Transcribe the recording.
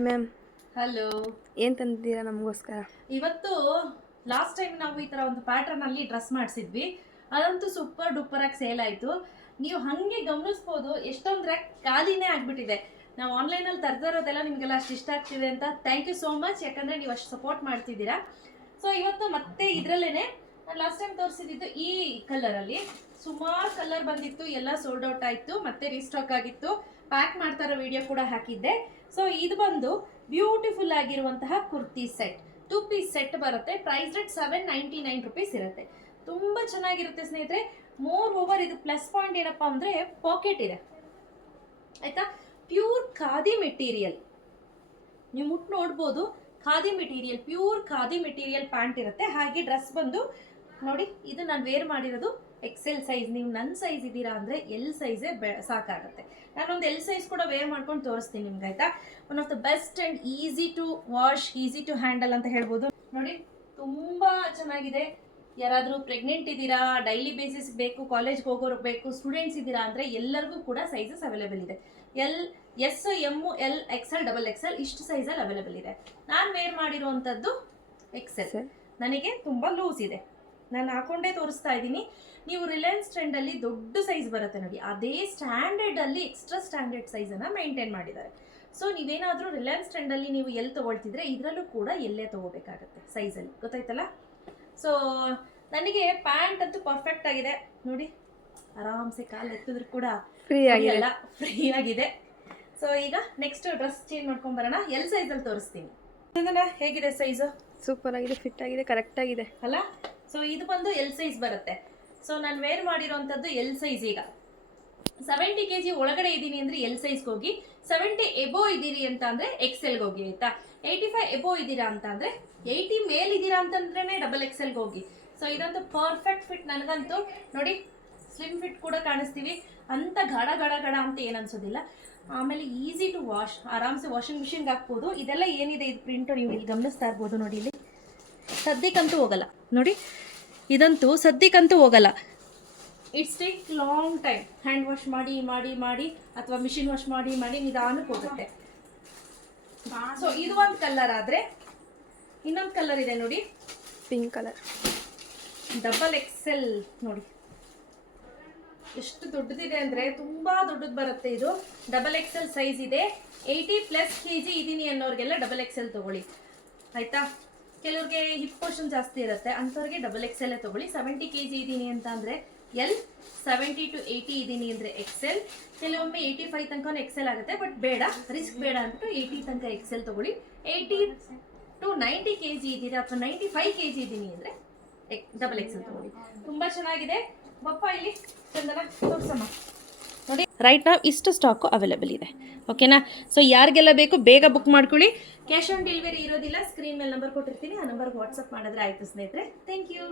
Hi ma'am. Hello. ಏನು ತಂದಿದ್ದೀರಾ ನಮಗೋಸ್ಕರ? ಇವತ್ತು ಲಾಸ್ಟ್ ಟೈಮ್ ನಾವು ಈ ಥರ ಒಂದು ಪ್ಯಾಟರ್ನಲ್ಲಿ ಡ್ರೆಸ್ ಮಾಡಿಸಿದ್ವಿ. ಅದಂತೂ ಸೂಪರ್ ಡೂಪರ್ ಆಗಿ ಸೇಲ್ ಆಯಿತು. ನೀವು ಹಾಗೆ ಗಮನಿಸ್ಬೋದು, ಎಷ್ಟೊಂದ್ರೆ ಖಾಲಿನೇ ಆಗಿಬಿಟ್ಟಿದೆ. ನಾವು ಆನ್ಲೈನಲ್ಲಿ ತರ್ದಿರೋದೆಲ್ಲ ನಿಮಗೆಲ್ಲ ಅಷ್ಟು ಇಷ್ಟ ಆಗ್ತಿದೆ ಅಂತ ಥ್ಯಾಂಕ್ ಯು ಸೋ ಮಚ್. ಯಾಕಂದರೆ ನೀವು ಅಷ್ಟು ಸಪೋರ್ಟ್ ಮಾಡ್ತಿದ್ದೀರಾ. ಸೊ ಇವತ್ತು ಮತ್ತೆ ಇದರಲ್ಲೇ ನಾನು ಲಾಸ್ಟ್ ಟೈಮ್ ತೋರಿಸಿದ್ದು ಈ ಕಲರಲ್ಲಿ ಸುಮಾರು ಕಲರ್ ಬಂದಿತ್ತು, ಎಲ್ಲ ಸೋಲ್ಡ್ ಔಟ್ ಆಯಿತು, ಮತ್ತೆ ರೀಸ್ಟಾಕ್ ಆಗಿತ್ತು. ಪ್ಯಾಕ್ ಮಾಡ್ತಾ ಇರೋ ವಿಡಿಯೋ ಕೂಡ ಹಾಕಿದ್ದೆ. ಸೊ ಇದು ಬಂದು ಬ್ಯೂಟಿಫುಲ್ ಆಗಿರುವಂತಹ ಕುರ್ತಿ ಸೆಟ್, 2 ಪೀಸ್ ಸೆಟ್ ಬರುತ್ತೆ. ಪ್ರೈಸ್ ರೇಟ್ 799 ರುಪೀಸ್ ಇರುತ್ತೆ. ತುಂಬ ಚೆನ್ನಾಗಿರುತ್ತೆ ಸ್ನೇಹಿತರೆ. ಮೋರ್ ಓವರ್ ಇದು ಪ್ಲಸ್ ಪಾಯಿಂಟ್ ಏನಪ್ಪಾ ಅಂದರೆ ಪಾಕೆಟ್ ಇದೆ, ಆಯ್ತಾ. ಪ್ಯೂರ್ ಖಾದಿ ಮೆಟೀರಿಯಲ್, ನೀವು ಮುಟ್ಟು ನೋಡ್ಬೋದು. Khadi material, pure khadi material pant ಇರುತ್ತೆ. ಹಾಗೆ ಡ್ರೆಸ್ ಬಂದು ನೋಡಿ, ಇದು ನಾನು ವೇರ್ ಮಾಡಿರೋದು ಎಕ್ಸೆಲ್ ಸೈಜ್. ನೀವು ನನ್ನ ಸೈಜ್ ಇದ್ದೀರಾ ಅಂದರೆ ಎಲ್ ಸೈಜೇ ಸಾಕಾಗುತ್ತೆ. ನಾನೊಂದು ಎಲ್ ಸೈಜ್ ಕೂಡ ವೇರ್ ಮಾಡ್ಕೊಂಡು ತೋರಿಸ್ತೀನಿ ನಿಮ್ಗೆ, ಆಯ್ತಾ. One of the best and easy to wash, easy to handle ಅಂತ ಹೇಳ್ಬೋದು. ನೋಡಿ, ತುಂಬ ಚೆನ್ನಾಗಿದೆ. ಯಾರಾದರೂ ಪ್ರೆಗ್ನೆಂಟ್ ಇದ್ದೀರಾ, ಡೈಲಿ ಬೇಸಿಸ್ ಬೇಕು, ಕಾಲೇಜ್ಗೆ ಹೋಗೋರು ಬೇಕು, ಸ್ಟೂಡೆಂಟ್ಸ್ ಇದ್ದೀರಾ ಅಂದರೆ ಎಲ್ಲರಿಗೂ ಕೂಡ ಸೈಜಸ್ ಅವೈಲೇಬಲ್ ಇದೆ. S, M, L, XL, double XL ಇಷ್ಟು ಸೈಜಲ್ಲಿ ಅವೈಲೇಬಲ್ ಇದೆ. ನಾನು ವೇರ್ ಮಾಡಿರುವಂಥದ್ದು ಎಕ್ಸೆಲ್. ನನಗೆ ತುಂಬ ಲೂಸ್ ಇದೆ, ನಾನು ಹಾಕೊಂಡೇ ತೋರಿಸ್ತಾ ಇದ್ದೀನಿ. ನೀವು ರಿಲಯನ್ಸ್ ಟ್ರೆಂಡಲ್ಲಿ ದೊಡ್ಡ ಸೈಜ್ ಬರುತ್ತೆ ನೋಡಿ, ಅದೇ ಸ್ಟ್ಯಾಂಡರ್ಡಲ್ಲಿ ಎಕ್ಸ್ಟ್ರಾ ಸ್ಟ್ಯಾಂಡರ್ಡ್ ಸೈಜನ್ನು ಮೇಂಟೈನ್ ಮಾಡಿದ್ದಾರೆ. ಸೊ ನೀವೇನಾದರೂ ರಿಲಯನ್ಸ್ ಟ್ರೆಂಡಲ್ಲಿ ನೀವು ಎಲ್ಲಿ ತೊಗೊಳ್ತಿದ್ರೆ ಇದರಲ್ಲೂ ಕೂಡ ಎಲ್ಲೇ ತೊಗೋಬೇಕಾಗತ್ತೆ ಸೈಜಲ್ಲಿ, ಗೊತ್ತಾಯ್ತಲ್ಲ. ಸೊ ನನಗೆ ಪ್ಯಾಂಟ್ ಅಂತೂ ಪರ್ಫೆಕ್ಟ್ ಆಗಿದೆ ನೋಡಿ, ಆರಾಮ್ಸೆ ಕಾಲು ಎತ್ತಿದ್ರು ಕೂಡ ಫ್ರೀ ಆಗಿದೆ. ಸೊ ಈಗ ನೆಕ್ಸ್ಟ್ ಡ್ರೆಸ್ ಚೇಂಜ್ ಮಾಡ್ಕೊಂಡು ಬರೋಣ. ಎಲ್ ಸೈಜಲ್ಲಿ ತೋರಿಸ್ತೀನಿ. ಹೇಗಿದೆ ಸೈಜು? ಸೂಪರ್ ಆಗಿದೆ, ಫಿಟ್ ಆಗಿದೆ, ಕರೆಕ್ಟ್ ಆಗಿದೆ ಅಲ್ಲ. ಸೊ ಇದು ಬಂದು ಎಲ್ ಸೈಜ್ ಬರುತ್ತೆ. ಸೊ ನಾನು ವೇರ್ ಮಾಡಿರೋಂಥದ್ದು ಎಲ್ ಸೈಜ್. ಈಗ 70 kg ಒಳಗಡೆ ಇದ್ದೀನಿ ಅಂದರೆ ಎಲ್ ಸೈಜ್ಗೆ ಹೋಗಿ, 70 ಎಬೋ ಇದ್ದೀರಿ ಅಂತ ಅಂದರೆ ಎಕ್ಸೆಲ್ಗೆ ಹೋಗಿ, ಆಯ್ತಾ. 85 ಎಬೋ ಇದ್ದೀರಾ ಅಂತ ಅಂದರೆ, 80 ಮೇಲ್ ಇದ್ದೀರಾ ಅಂತಂದ್ರೇ ಡಬಲ್ ಎಕ್ಸೆಲ್ಗೆ ಹೋಗಿ. ಸೊ ಇದಂತೂ ಪರ್ಫೆಕ್ಟ್ ಫಿಟ್. ನನಗಂತೂ ನೋಡಿ, ಸ್ಲಿಮ್ ಫಿಟ್ ಕೂಡ ಕಾಣಿಸ್ತೀವಿ, ಅಂತ ಗಡ ಗಡ ಗಡ ಅಂತ ಏನು ಅನ್ಸೋದಿಲ್ಲ. ಆಮೇಲೆ ಈಸಿ ಟು ವಾಶ್, ಆರಾಮ್ಸೆ ವಾಷಿಂಗ್ ಮಿಷಿನ್ಗೆ ಹಾಕ್ಬೋದು. ಇದೆಲ್ಲ ಏನಿದೆ ಇದು ಪ್ರಿಂಟು ನೀವು ಇಲ್ಲಿ ಗಮನಿಸ್ತಾ ಇರ್ಬೋದು ನೋಡಿ. ಇಲ್ಲಿ ಸದ್ಯಕ್ಕಂತೂ ಹೋಗಲ್ಲ ನೋಡಿ, ಇದಂತೂ ಸದ್ಯಕ್ಕಂತೂ ಹೋಗಲ್ಲ. It's take long time. Hand wash ಮಾಡಿ ಮಾಡಿ ಮಾಡಿ ಅಥವಾ ಮಿಷಿನ್ ವಾಶ್ ಮಾಡಿ ಮಾಡಿ ನಿಧಾನಕ್ಕೆ ಹೋಗುತ್ತೆ. ಸೊ ಇದು ಒಂದು ಕಲರ್ ಆದರೆ, ಇನ್ನೊಂದು ಕಲರ್ ಇದೆ ನೋಡಿ, ಪಿಂಕ್ ಕಲರ್, ಡಬಲ್ ಎಕ್ಸೆಲ್. ನೋಡಿ ಎಷ್ಟು ದೊಡ್ಡದಿದೆ ಅಂದರೆ ತುಂಬ ದೊಡ್ಡದು ಬರುತ್ತೆ. ಇದು ಡಬಲ್ ಎಕ್ಸೆಲ್ ಸೈಜ್ ಇದೆ. 80+ kg ಇದ್ದೀನಿ ಅನ್ನೋರಿಗೆಲ್ಲ ಡಬಲ್ ಎಕ್ಸೆಲ್ ತೊಗೊಳ್ಳಿ, ಆಯಿತಾ. ಕೆಲವ್ರಿಗೆ ಹಿಪ್ ಪೋರ್ಷನ್ ಜಾಸ್ತಿ ಇರುತ್ತೆ, ಅಂಥವ್ರಿಗೆ ಡಬಲ್ ಎಕ್ಸೆಲ್ಲೇ ತೊಗೊಳ್ಳಿ. 70 kg ಇದ್ದೀನಿ ಅಂತ ಅಂದರೆ ಎಲ್, 70 to 80 ಇದ್ದೀನಿ ಅಂದರೆ ಎಕ್ಸೆಲ್. ಕೆಲವೊಮ್ಮೆ 85 ತನಕ ಎಕ್ಸೆಲ್ ಆಗುತ್ತೆ, ಬಟ್ ಬೇಡ, ರಿಸ್ಕ್ ಬೇಡ ಅಂದ್ಬಿಟ್ಟು 80 ತನಕ ಎಕ್ಸೆಲ್ ತೊಗೊಳ್ಳಿ. 80 to 90 kg ಇದ್ದೀರಾ ಅಥವಾ 95 kg ಇದ್ದೀನಿ ಅಂದರೆ ಡಬಲ್ ಎಕ್ಸೆಲ್ ತೊಗೊಳ್ಳಿ. ತುಂಬ ಚೆನ್ನಾಗಿದೆ. ಬಪ್ಪ ಇಲ್ಲಿ ಚಂದನ ತೋರಿಸಮ್ಮ ನೋಡಿ. ರೈಟ್ ನಾವು ಇಷ್ಟು ಸ್ಟಾಕು ಅವೈಲೇಬಲ್ ಇದೆ, ಓಕೆನಾ. ಸೊ ಯಾರಿಗೆಲ್ಲ ಬೇಕು ಬೇಗ ಬುಕ್ ಮಾಡ್ಕೊಳ್ಳಿ. ಕ್ಯಾಶ್ ಆನ್ ಡೆಲಿವರಿ ಇರೋದಿಲ್ಲ. ಸ್ಕ್ರೀನ್ ಮೇಲೆ ನಂಬರ್ ಕೊಟ್ಟಿರ್ತೀನಿ, ಆ ನಂಬರ್ಗೆ ವಾಟ್ಸಪ್ ಮಾಡಿದ್ರೆ ಆಯಿತು ಸ್ನೇಹಿತರೆ. Thank you.